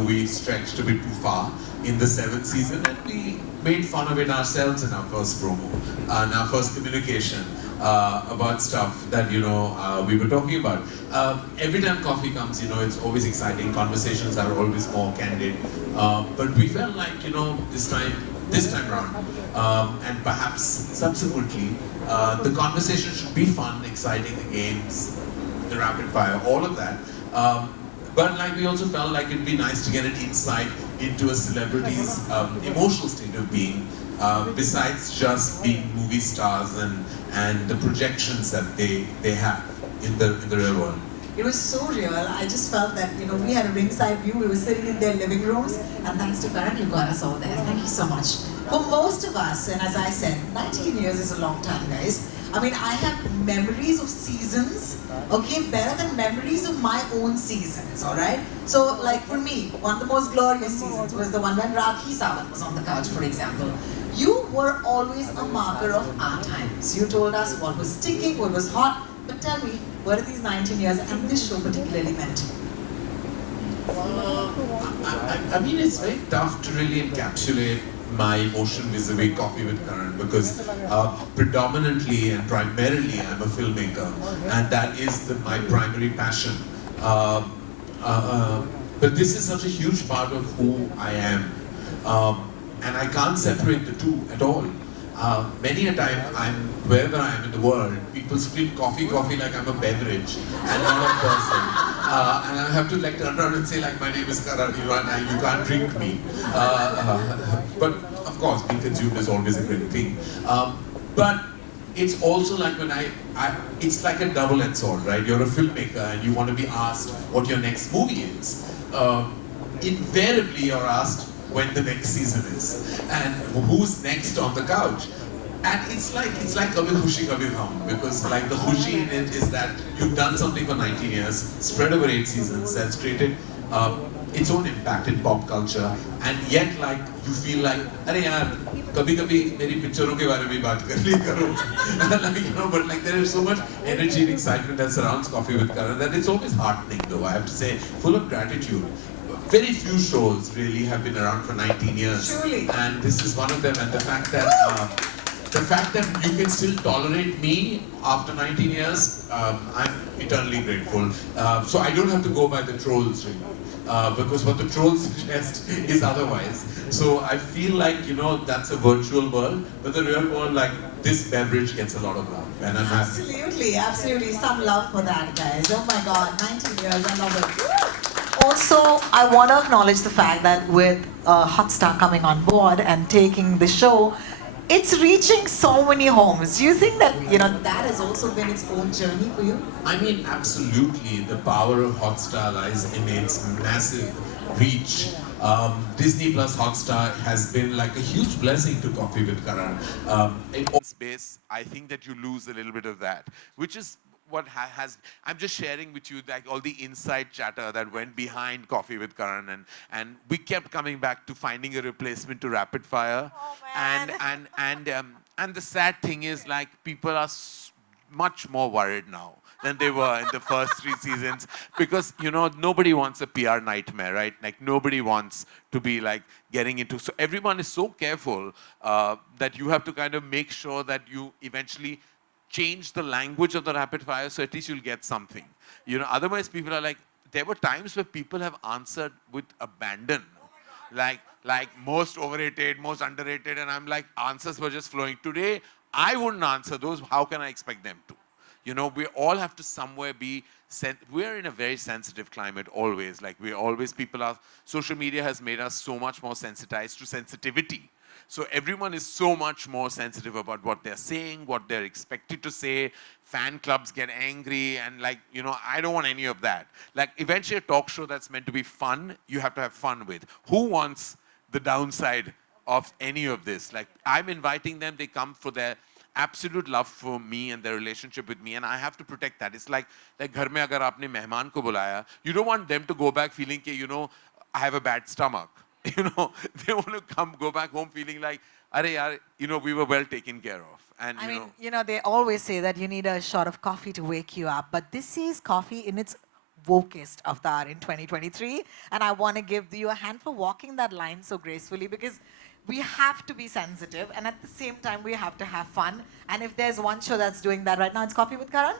we stretched a bit too far in the 7th season, and we made fun of it ourselves in our first promo, in our first communication about stuff that, we were talking about. Every time Coffee comes, it's always exciting. Conversations are always more candid. But we felt like, this time around, and perhaps subsequently, the conversation should be fun, exciting, the games, the rapid fire, all of that. But like we also felt like it'd be nice to get an insight into a celebrity's emotional state of being, besides just being movie stars and the projections that they have in the real world. It was so real. I just felt that, we had a ringside view. We were sitting in their living rooms, and thanks to Karan, you got us all there. Thank you so much. For most of us, and as I said, 19 years is a long time, guys. I mean, I have memories of seasons, okay, better than memories of my own seasons, all right? So, like for me, one of the most glorious seasons was the one when Rakhi Sawant was on the couch, for example. You were always a marker of our times. You told us what was sticking, what was hot. But tell me, what are these 19 years and this show particularly meant to you? I mean, it's very tough to really encapsulate my emotion vis-a-vis Coffee with Karan, because predominantly and primarily I'm a filmmaker, and that is my primary passion. But this is such a huge part of who I am, and I can't separate the two at all. Many a time, wherever I am in the world, people scream coffee, coffee like I'm a beverage and not a person. And I have to turn around and say my name is Karan, and you can't drink me. But of course, being consumed is always a great thing. But it's also like when it's like a double-edged sword, right? You're a filmmaker and you want to be asked what your next movie is. Invariably, you're asked when the next season is and who's next on the couch. And it's like Kabhi Khushi Kabhi Gham, because the khushi in it is that you've done something for 19 years, spread over 8 seasons, that's created its own impact in pop culture, and yet you feel like, "Arey yaar, kabhi meri picturon ke baare mein baat kar liya karo." But there is so much energy and excitement that surrounds Coffee with Karan that it's always heartening, though, I have to say, full of gratitude. Very few shows really have been around for 19 years. Truly. And this is one of them. And the fact that you can still tolerate me after 19 years, I'm eternally grateful. So I don't have to go by the trolls, really, because what the trolls suggest is otherwise. So I feel like, that's a virtual world, but the real world, this beverage gets a lot of love. And I'm happy. Absolutely, absolutely. Some love for that, guys. Oh my God, 19 years, I love it. Also, I want to acknowledge the fact that with Hotstar coming on board and taking the show, it's reaching so many homes. Do you think that, that has also been its own journey for you? I mean, absolutely. The power of Hotstar lies in its massive reach. Disney Plus Hotstar has been a huge blessing to Coffee with Karan. In space, I think that you lose a little bit of that, which is what I'm just sharing with you all the inside chatter that went behind Coffee with Karan, and we kept coming back to finding a replacement to Rapid Fire. Oh, man. And the sad thing is people are much more worried now than they were in the first 3 seasons, because nobody wants a PR nightmare, right? Nobody wants to be getting into, so everyone is so careful that you have to kind of make sure that you eventually change the language of the rapid fire, so at least you'll get something. Otherwise people are there were times where people have answered with abandon. Most overrated, most underrated, and I'm answers were just flowing. Today, I wouldn't answer those. How can I expect them to? We all have to somewhere be, we're in a very sensitive climate always. Social media has made us so much more sensitized to sensitivity. So everyone is so much more sensitive about what they're saying, what they're expected to say. Fan clubs get angry, and I don't want any of that. Eventually a talk show that's meant to be fun, you have to have fun with. Who wants the downside of any of this? I'm inviting them, they come for their absolute love for me and their relationship with me, and I have to protect that. It's like ghar mein agar aapne mehman ko bulaya, you don't want them to go back feeling that, I have a bad stomach. They want to go back home feeling like, "Arey yaar, we were well taken care of." And I mean, they always say that you need a shot of coffee to wake you up, but this is coffee in its wokest avatar in 2023. And I want to give you a hand for walking that line so gracefully, because we have to be sensitive and at the same time we have to have fun. And if there's one show that's doing that right now, it's Coffee with Karan.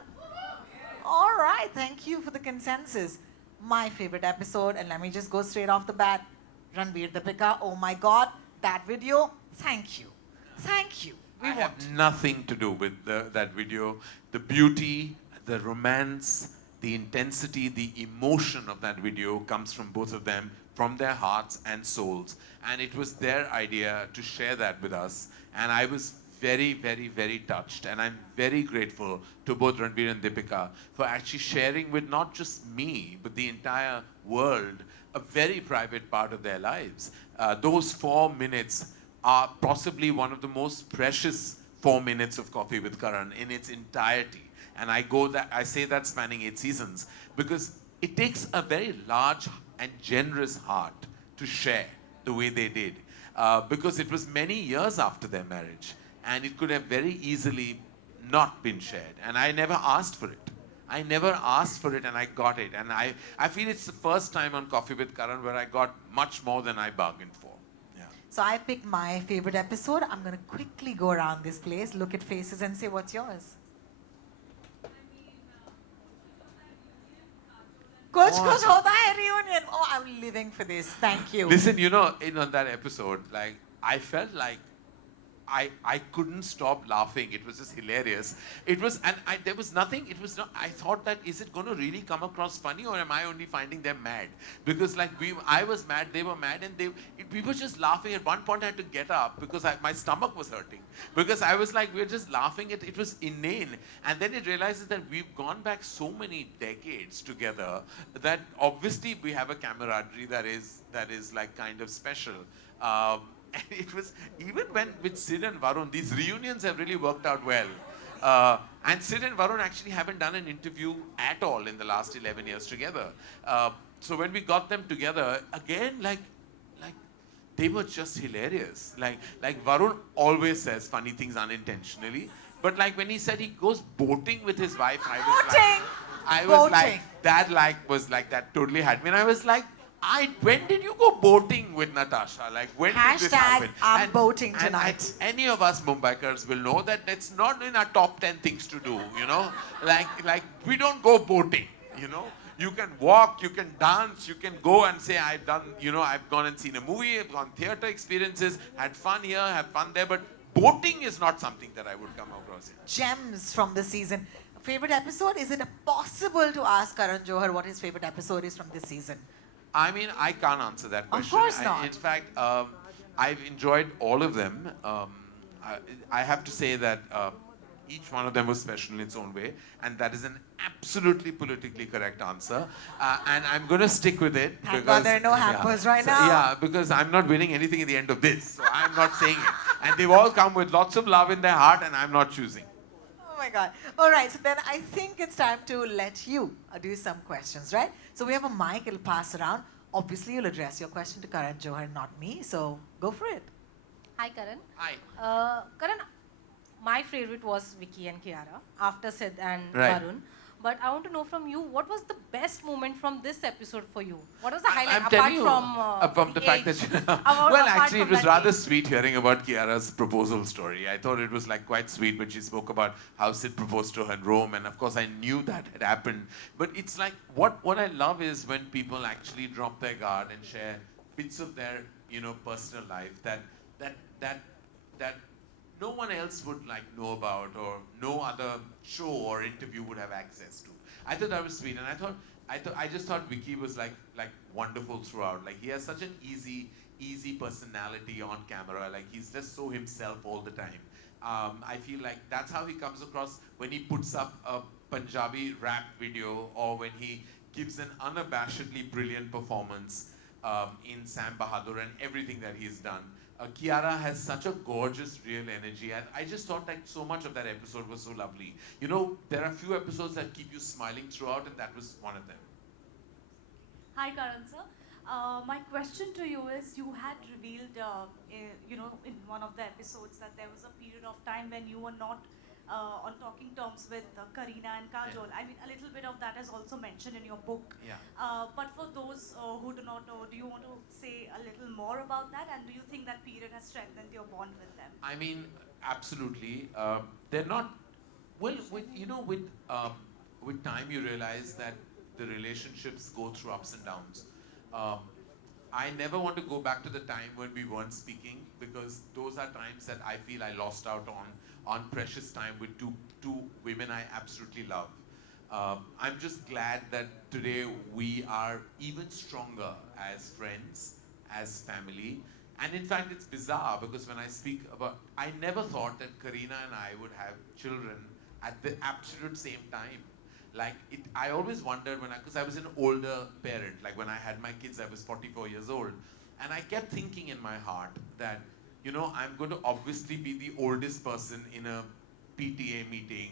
All right, thank you for the consensus. My favorite episode, and let me just go straight off the bat, Ranveer Deepika. Oh my God, that video. Thank you, thank you. I have nothing to do with that video. The beauty, the romance, the intensity, the emotion of that video comes from both of them, from their hearts and souls. And it was their idea to share that with us. And I was very, very, very touched. And I'm very grateful to both Ranveer and Deepika for actually sharing with not just me, but the entire world, a very private part of their lives. Those 4 minutes are possibly one of the most precious 4 minutes of Coffee with Karan in its entirety. And I say that spanning 8 seasons, because it takes a very large and generous heart to share the way they did. Because it was many years after their marriage, and it could have very easily not been shared. And I never asked for it. I never asked for it and I got it. And I feel it's the first time on Coffee with Karan where I got much more than I bargained for. So I picked my favorite episode. I'm going to quickly go around this place, look at faces and say, what's yours? Kuch kuch hota hai reunion. Oh, I'm living for this. Thank you. Listen, on that episode, like, I felt like I couldn't stop laughing. It was just hilarious. It was, and there was nothing, it was not, I thought that, is it going to really come across funny or am I only finding them mad? Because like I was mad, they were mad, and we were just laughing. At one point I had to get up because my stomach was hurting. Because I was like, we were just laughing. It was inane. And then it realizes that we've gone back so many decades together that obviously we have a camaraderie that is like kind of special. And it was, even when with Sid and Varun, these reunions have really worked out well. And Sid and Varun actually haven't done an interview at all in the last 11 years together. So when we got them together, again, like they were just hilarious. Like Varun always says funny things unintentionally. But like when he said he goes boating with his wife, I was like, that totally had me. And I was like, when did you go boating with Natasha? Like, when did this happen? I'm boating tonight. Any of us Mumbaikars will know that it's not in our top 10 things to do, Like we don't go boating, You can walk, you can dance, you can go and say, I've gone and seen a movie, I've gone theater experiences, had fun here, had fun there, but boating is not something that I would come across here. Gems from the season. Favorite episode? Is it possible to ask Karan Johar what his favorite episode is from this season? I mean, I can't answer that question. Of course not. In fact, I've enjoyed all of them. I have to say that each one of them was special in its own way, and that is an absolutely politically correct answer. And I'm going to stick with it. Thank God there are no hampers right now. Yeah, because I'm not winning anything at the end of this, so I'm not saying it. And they've all come with lots of love in their heart, and I'm not choosing. Oh my God. All right, so then I think it's time to let you do some questions, right? So we have a mic, it'll pass around. Obviously, you'll address your question to Karan Johar, not me, so go for it. Hi, Karan. Hi. Karan, my favorite was Vicky and Kiara, after Sid and Right. Varun. But I want to know from you, what was the best moment from this episode for you? What was the highlight I'm telling you, from the fact age? that Apart actually it from was that rather age. sweet hearing about Kiara's proposal story. I thought it was like quite sweet when she spoke about how Sid proposed to her in Rome, and of course I knew that had happened. But it's like what I love is when people actually drop their guard and share bits of their personal life that no one else would like know about, or no other show or interview would have access to. I thought that was sweet, and I just thought Vicky was like wonderful throughout. Like, he has such an easy personality on camera. Like, he's just so himself all the time. I feel like that's how he comes across when he puts up a Punjabi rap video, or when he gives an unabashedly brilliant performance in Sam Bahadur and everything that he's done. Kiara has such a gorgeous, real energy, and I just thought like so much of that episode was so lovely. There are few episodes that keep you smiling throughout, and that was one of them. Hi, Karan sir. My question to you is, you had revealed, in one of the episodes that there was a period of time when you were not on talking terms with Kareena and Kajol. I mean, a little bit of that is also mentioned in your book. Yeah. But for those who do not know, do you want to say a little more about that? And do you think that period has strengthened your bond with them? I mean, absolutely. They're not. Well, with time you realize that the relationships go through ups and downs. Um, I never want to go back to the time when we weren't speaking, because those are times that I feel I lost out on precious time with two women I absolutely love. I'm just glad that today we are even stronger as friends, as family. And in fact, it's bizarre because when I speak about, I never thought that Kareena and I would have children at the absolute same time. Like, I always wondered because I was an older parent. Like when I had my kids, I was 44 years old. And I kept thinking in my heart that, I'm going to obviously be the oldest person in a PTA meeting,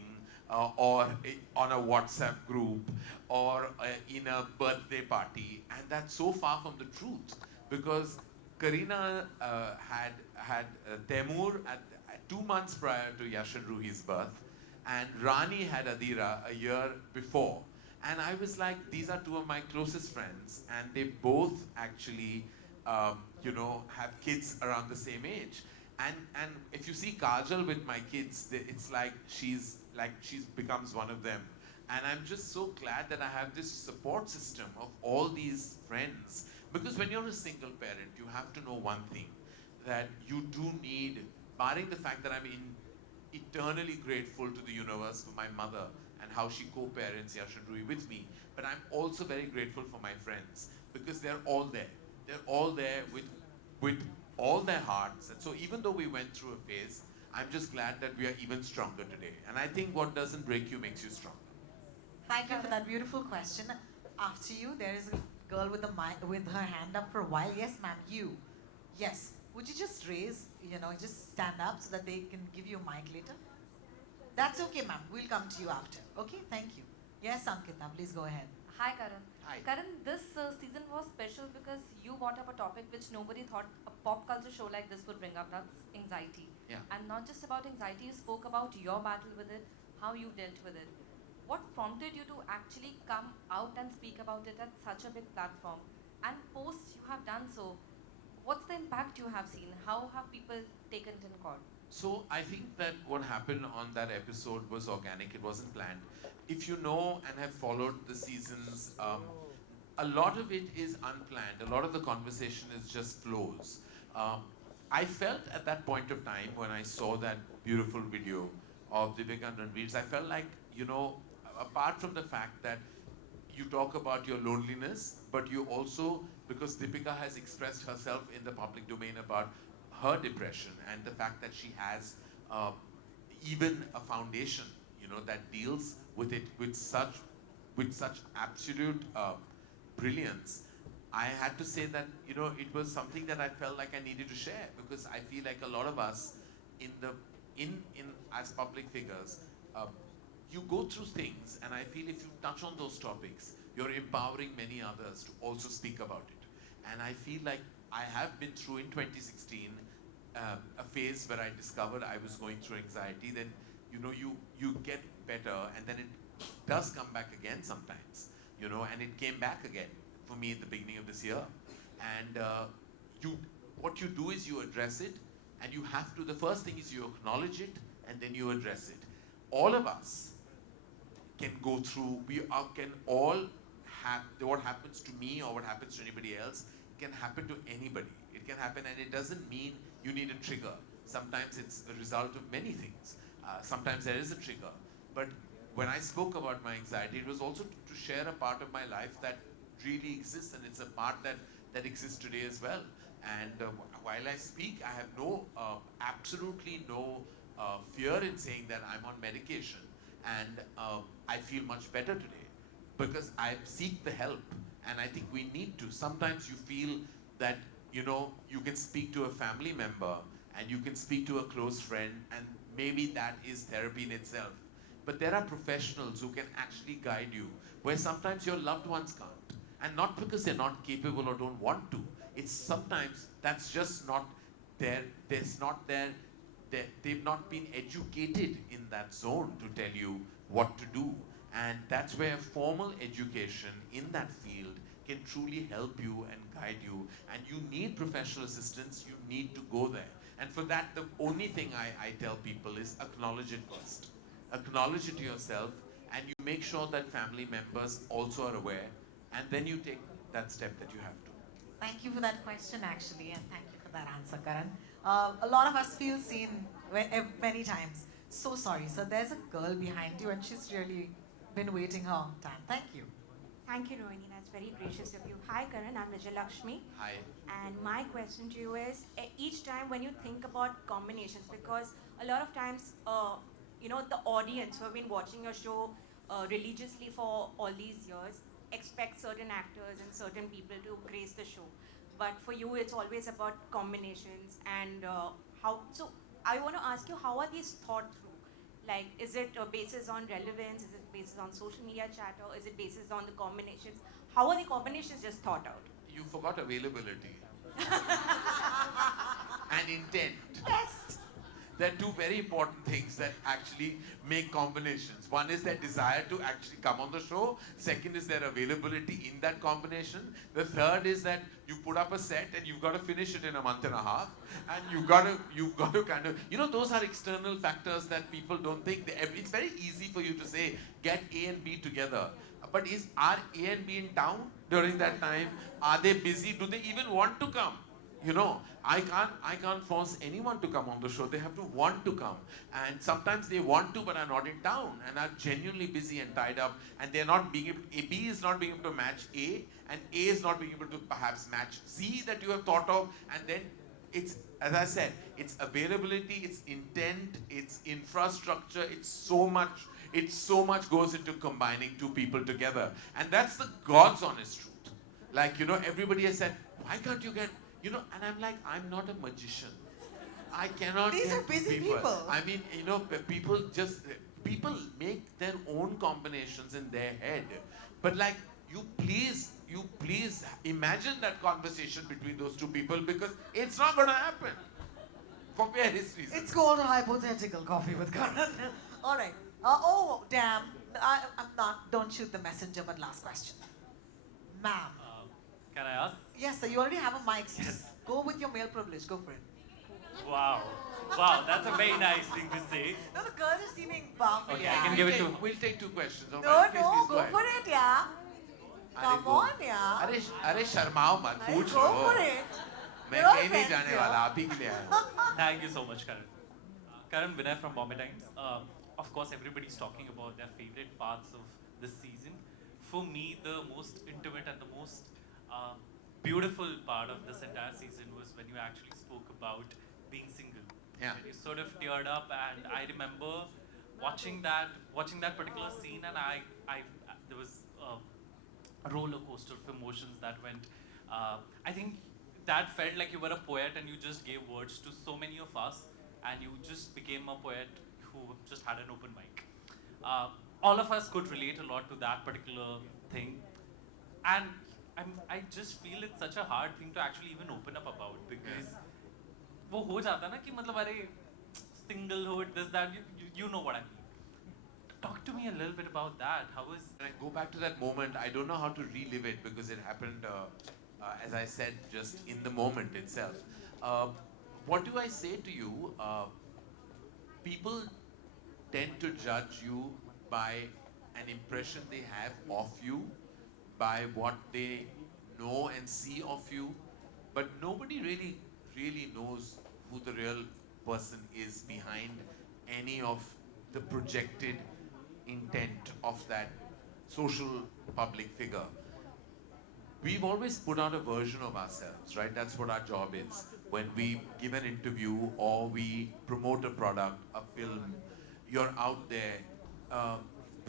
or on a WhatsApp group, or in a birthday party. And that's so far from the truth, because Kareena had Temur at 2 months prior to Yashin Ruhi's birth, and Rani had Adira a year before. And I was like, these are two of my closest friends, and they both actually, have kids around the same age. And if you see Kajal with my kids, it's like she's becomes one of them. And I'm just so glad that I have this support system of all these friends. Because when you're a single parent, you have to know one thing, that you do need, barring the fact that I'm eternally grateful to the universe for my mother and how she co-parents Yashin Rui with me, but I'm also very grateful for my friends, because they're all there. They're all there with all their hearts. And so even though we went through a phase, I'm just glad that we are even stronger today. And I think what doesn't break you makes you stronger. Thank you for that beautiful question. After you, there is a girl with with her hand up for a while. Yes, ma'am, you. Yes. Would you just raise, just stand up so that they can give you a mic later? That's okay, ma'am. We'll come to you after. Okay, thank you. Yes, Ankita, please go ahead. Hi, Karan. Hi. Karan, this season was special because you brought up a topic which nobody thought a pop culture show like this would bring up. That's anxiety. Yeah. And not just about anxiety, you spoke about your battle with it, how you dealt with it. What prompted you to actually come out and speak about it at such a big platform? And post you have done so, what's the impact you have seen? How have people taken it in court? So I think that what happened on that episode was organic. It wasn't planned. If you know and have followed the seasons, a lot of it is unplanned. A lot of the conversation is just flows. I felt at that point of time when I saw that beautiful video of Deepika and Ranveer's, I felt like, apart from the fact that you talk about your loneliness, but you also, because Deepika has expressed herself in the public domain about her depression and the fact that she has even a foundation, that deals with it with such absolute -- I had to say that, it was something that I felt like I needed to share, because I feel like a lot of us as public figures, you go through things, and I feel if you touch on those topics, you're empowering many others to also speak about it. And I feel like I have been through in 2016 a phase where I discovered I was going through anxiety. Then, you get better, and then it does come back again sometimes, and it came back again for me at the beginning of this year. And what you do is you address it, and you have to, the first thing is you acknowledge it, and then you address it. All of us can go through, can all have, what happens to me or what happens to anybody else can happen to anybody. It can happen, and it doesn't mean you need a trigger. Sometimes it's a result of many things. Sometimes there is a trigger. But when I spoke about my anxiety, it was also to share a part of my life that really exists, and it's a part that exists today as well. And while I speak, I have absolutely no fear in saying that I'm on medication, and I feel much better today because I seek the help, and I think we need to. Sometimes you feel that, you can speak to a family member and you can speak to a close friend, and maybe that is therapy in itself. But there are professionals who can actually guide you, where sometimes your loved ones can't. And not because they're not capable or don't want to. It's sometimes that's just not their they've not been educated in that zone to tell you what to do. And that's where formal education in that field can truly help you and guide you. And you need professional assistance, you need to go there. And for that, the only thing I tell people is acknowledge it first. Acknowledge it to yourself, and you make sure that family members also are aware, and then you take that step that you have to. Thank you for that question, actually, and thank you for that answer, Karan. A lot of us feel seen many times. So sorry. So there's a girl behind you, and she's really been waiting her own time. Thank you. Thank you, Rohini. That's very gracious of you. Hi, Karan. I'm Vijay Lakshmi. Hi. And my question to you is, each time when you think about combinations, because a lot of times, the audience who have been watching your show religiously for all these years expect certain actors and certain people to grace the show. But for you, it's always about combinations and how. So I want to ask you, how are these thought through? Like, is it basis on relevance? Is it basis on social media chatter? Is it basis on the combinations? How are the combinations just thought out? You forgot availability and intent. Best. There are two very important things that actually make combinations. One is their desire to actually come on the show. Second is their availability in that combination. The third is that you put up a set and you've got to finish it in a month and a half. And you've got to kind of, those are external factors that people don't think. It's very easy for you to say, get A and B together. But are A and B in town during that time? Are they busy? Do they even want to come? I can't force anyone to come on the show. They have to want to come. And sometimes they want to but are not in town and are genuinely busy and tied up, and they're not being able, B is not being able to match A, and A is not being able to perhaps match C that you have thought of. And then it's, as I said, it's availability, it's intent, it's infrastructure, it's so much goes into combining two people together. And that's the God's honest truth. Like, everybody has said, why can't you get, and I'm like, I'm not a magician. I cannot. These are busy people. I mean, people make their own combinations in their head. But like, you please imagine that conversation between those two people, because it's not going to happen for various reasons. It's called a hypothetical coffee with Karan. All right. Oh, damn. I'm not. Don't shoot the messenger, but last question. Ma'am. Can I ask? Yes, sir. You already have a mic. Just go with your male privilege. Go for it. Wow. Wow, that's a very nice thing to say. No, the girls are seeming bummed. Okay, yeah. I can give it to... We'll take two questions. All No, right? Please, no, please go ahead. for it, yeah. Come go. on, yeah. अरे शर्माओ मत, Hey, पूछ go low. for it. मैं You're कहीं नहीं friends, जाने yeah. वाला, आप ही के लिए आया. Thank you so much, Karan. Karan, Vinay from Bombay Times. Of course, everybody's talking about their favorite parts of this season. For me, the most intimate and the most beautiful part of this entire season was when you actually spoke about being single. Yeah. You sort of teared up, and I remember watching that particular scene, and I there was a roller coaster of emotions that went. I think that felt like you were a poet and you just gave words to so many of us, and you just became a poet who just had an open mic. All of us could relate a lot to that particular thing, and I just feel it's such a hard thing to actually even open up about, because वो हो जाता ना कि मतलब अरे singlehood, this, that, you know what I mean. Talk to me a little bit about that. How was... When I go back to that moment, I don't know how to relive it, because it happened, as I said, just in the moment itself. What do I say to you? People tend to judge you by an impression they have of you, by what they know and see of you, but nobody really knows who the real person is behind any of the projected intent of that social public figure. We've always put out a version of ourselves, right? That's what our job is. When we give an interview or we promote a product, a film, you're out there,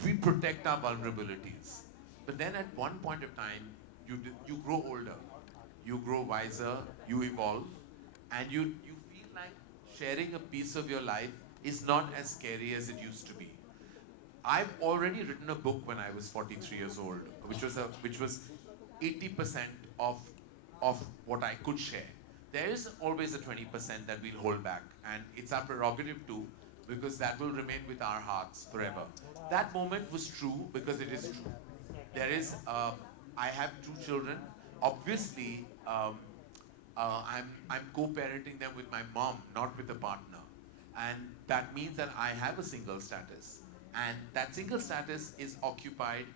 we protect our vulnerabilities. But then at one point of time, you grow older, you grow wiser, you evolve, and you feel like sharing a piece of your life is not as scary as it used to be. I've already written a book when I was 43 years old, which was 80% of what I could share. there is always a 20% that we'll hold back, and it's our prerogative too, because that will remain with our hearts forever. That moment was true because it is true. There is, I have 2 children. Obviously, I'm co-parenting them with my mom, not with a partner. And that means that I have a single status. And that single status is occupied,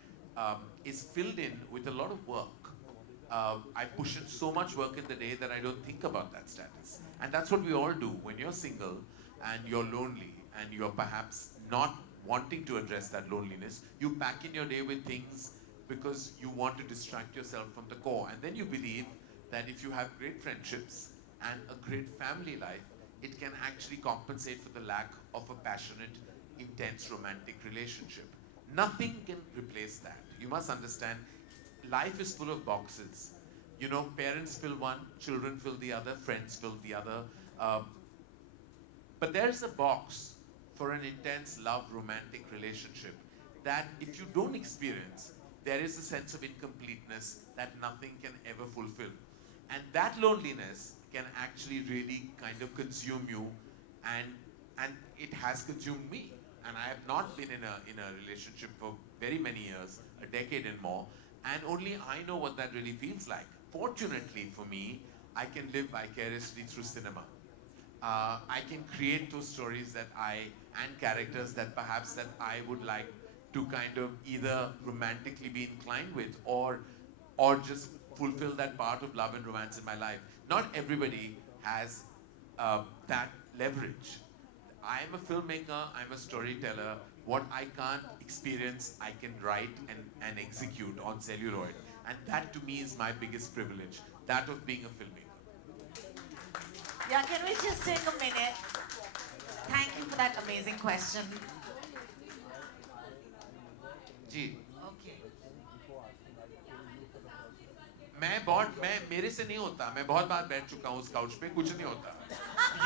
is filled in with a lot of work. I push in so much work in the day that I don't think about that status. And that's what we all do. When you're single and you're lonely and you're perhaps not wanting to address that loneliness, you pack in your day with things because you want to distract yourself from the core. And then you believe that if you have great friendships and a great family life, it can actually compensate for the lack of a passionate, intense romantic relationship. Nothing can replace that. You must understand, life is full of boxes. You know, parents fill one, children fill the other, friends fill the other. But there is a box for an intense love romantic relationship that if you don't experience, there is a sense of incompleteness that nothing can ever fulfill. And that loneliness can actually really kind of consume you, and it has consumed me. And I have not been in a relationship for very many years, a decade and more, and only I know what that really feels like. Fortunately for me, I can live vicariously through cinema. I can create those stories and characters that perhaps that I would like to kind of either romantically be inclined with, or just fulfill that part of love and romance in my life. Not everybody has that leverage. I am a filmmaker, I'm a storyteller. What I can't experience, I can write and execute on celluloid. And that to me is my biggest privilege, that of being a filmmaker. Yeah, can we just take a minute? Thank you for that amazing question. Ji, Okay. मेरे से नहीं होता, मैं बहुत बार बैठ चुका हूँ उस काउच पे, कुछ नहीं होता।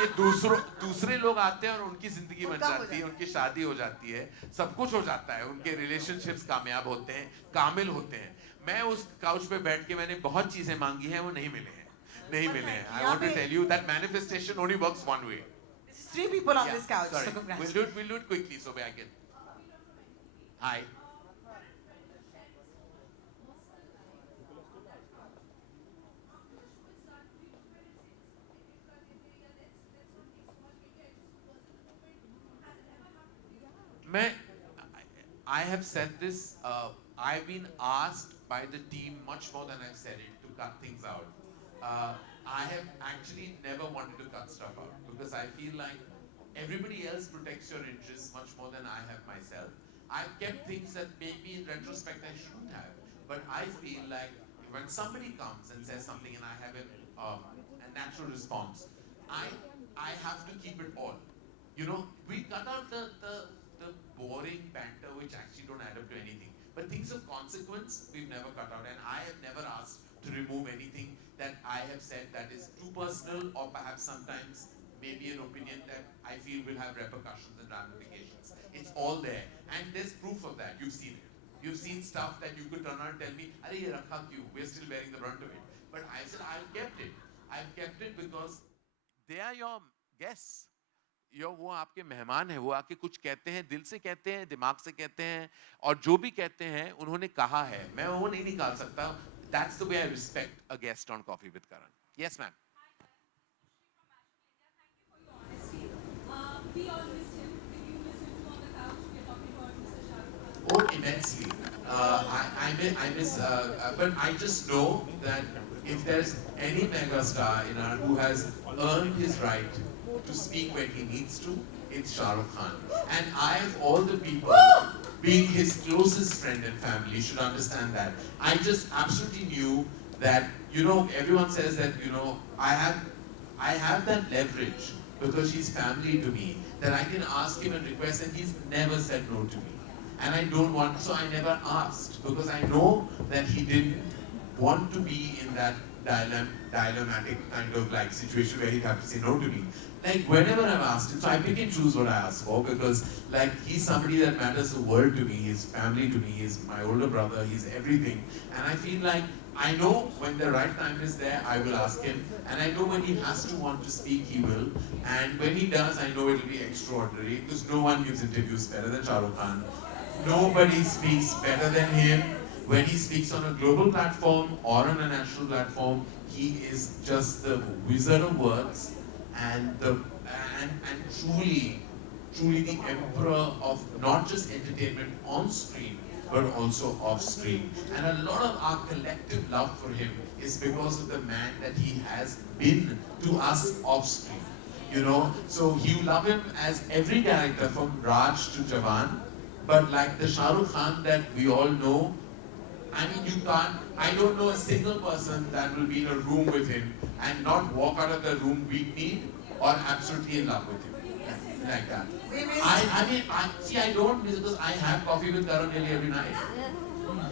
ये दूसरे लोग आते हैं और उनकी जिंदगी बन जाती है, उनकी शादी हो जाती है, सब कुछ हो जाता है, उनके रिलेशनशिप्स कामयाब होते हैं, कामिल होते हैं। मैं उस काउच पे बैठ के मैंने बहुत चीजें मांगी हैं, वो नहीं मिले हैं, नहीं मिले हैं। I want to tell you that manifestation only works one way. 3 people on Yeah, this couch, sorry. so congratulations. We'll do it quickly so I can. Hi. I have said this, I've been asked by the team much more than I've said it to cut things out. I have actually never wanted to cut stuff out because I feel like everybody else protects your interests much more than I have myself. I've kept things that maybe in retrospect I shouldn't have, but I feel like when somebody comes and says something and I have a natural response, I have to keep it all. You know, we cut out the boring banter which actually don't add up to anything. But things of consequence, we've never cut out. And I have never asked to remove anything that I have said that is too personal, or perhaps sometimes maybe an opinion that I feel will have repercussions and ramifications. It's all there. And there's proof of that. You've seen it. You've seen stuff that you could turn around and tell me, "Arey, ye rakha kyun? We're still bearing the brunt of it." But I said, I've kept it. I've kept it because they are your guests. वो आपके मेहमान हैं, वो आके कुछ कहते हैं, दिल से कहते हैं, दिमाग से कहते हैं, और जो भी कहते हैं उन्होंने कहा है, मैं वो नहीं निकाल सकता. That's the way I respect a guest on Coffee with Karan. Yes, ma'am. We all missed him. Did you miss him too on the couch? We are talking about Mr. Shah Rukh Khan. Oh, immensely. I miss, but I just know that if there's any megastar in our who has earned his right to speak when he needs to, it's Shah Rukh Khan. And I, of all the people, being his closest friend and family, should understand that. I just absolutely knew that, you know, everyone says that, you know, I have that leverage because he's family to me, that I can ask him and request, and he's never said no to me. And I don't want, so I never asked, because I know that he didn't want to be in that dilemmatic kind of like situation where he'd have to say no to me. Like whenever I've asked him, so I pick and choose what I ask for because like he's somebody that matters the world to me, he's family to me, he's my older brother, he's everything. And I feel like I know when the right time is there, I will ask him. And I know when he has to want to speak, he will. And when he does, I know it'll be extraordinary because no one gives interviews better than Shah Rukh Khan. Nobody speaks better than him. When he speaks on a global platform or on a national platform, he is just the wizard of words and truly the emperor of not just entertainment on screen, but also off screen. And a lot of our collective love for him is because of the man that he has been to us off screen. You know, so you love him as every character from Raj to Jawan, but like the Shah Rukh Khan that we all know, I mean, you can't, I don't know a single person that will be in a room with him and not walk out of the room weak-kneed or absolutely in love with him. Like that. I don't miss because I have coffee with Karan nearly every night.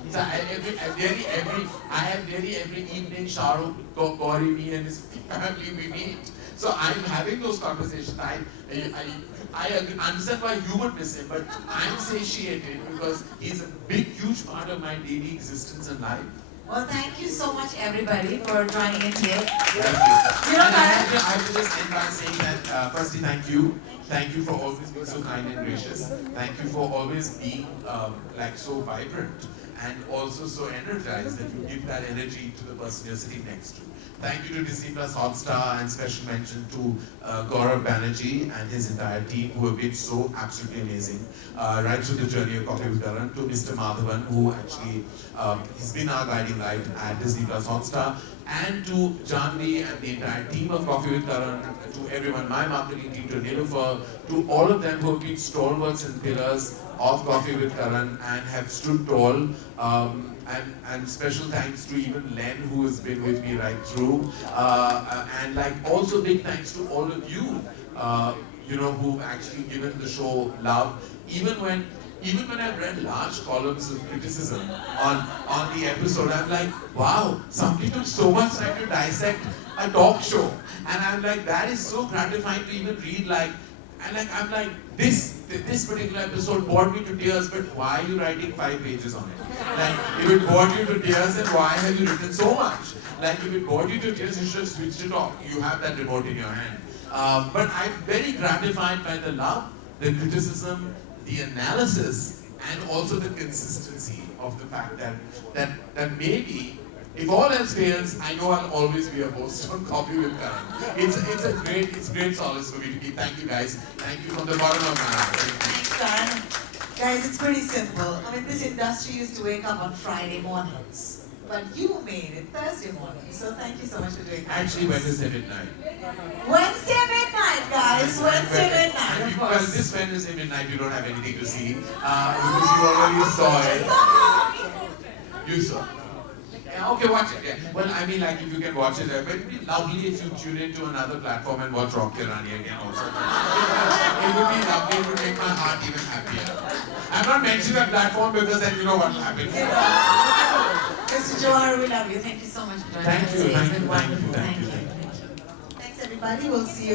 So I have nearly every evening, Shahrukh, Gauri, me and his family, we meet. So I'm having those conversations. I understand why you would miss him, but I'm satiated because he's a big, huge part of my daily existence and life. Well, thank you so much, everybody, for joining in today. Thank you. And I have to just end by saying that, firstly, thank you. Thank you for always being so kind and gracious. Thank you for always being like so vibrant and also so energized that you give that energy to the person you're sitting next to. Thank you to Disney Plus Hotstar and special mention to Gaurav Banerjee and his entire team who have been so absolutely amazing. Right through the journey of Coffee with Karan, to Mr. Madhavan who actually, he's been our guiding light at Disney Plus Hotstar, and to Janvi and the entire team of Coffee with Karan, to everyone, my marketing team, to Nilofer, to all of them who have been stalwarts and pillars of Coffee with Karan and have stood tall. And special thanks to even Len who has been with me right through. And like also big thanks to all of you, you know, who've actually given the show love. Even when I've read large columns of criticism on the episode, I'm like, wow, somebody took so much time to dissect a talk show. And I'm like, that is so gratifying to even read like, and like, I'm like, this particular episode bored me to tears, but why are you writing 5 pages on it? Like, if it bored you to tears, then why have you written so much? Like, if it bored you to tears, you should have switched it off. You have that remote in your hand. But I'm very gratified by the love, the criticism, the analysis, and also the consistency of the fact that maybe, if all else fails, I know I'll always be a host on Coffee with Karan. It's great solace for me to keep. Thank you guys. Thank you from the bottom of my heart. Thanks, Karan. Guys, it's pretty simple. I mean, this industry used to wake up on Friday mornings, but you made it Thursday morning. So thank you so much for doing that. Actually, Wednesday midnight. Wednesday midnight, guys. Wednesday midnight, of Well, course. this Wednesday midnight, you don't have anything to see because you already saw it. You saw. Yeah, okay, watch it. Yeah. Well, I mean, like if you can watch it, but it'd be lovely if you tune into another platform and watch Rock Kirani again also. It would be lovely. It would make my heart even happier. I'm not mentioning that platform because then you know what will happen. Mr. Johar, we love you. Thank you so much for joining us. Thank you. It's Thank been you. wonderful. Thank you. Thanks, everybody. We'll see you.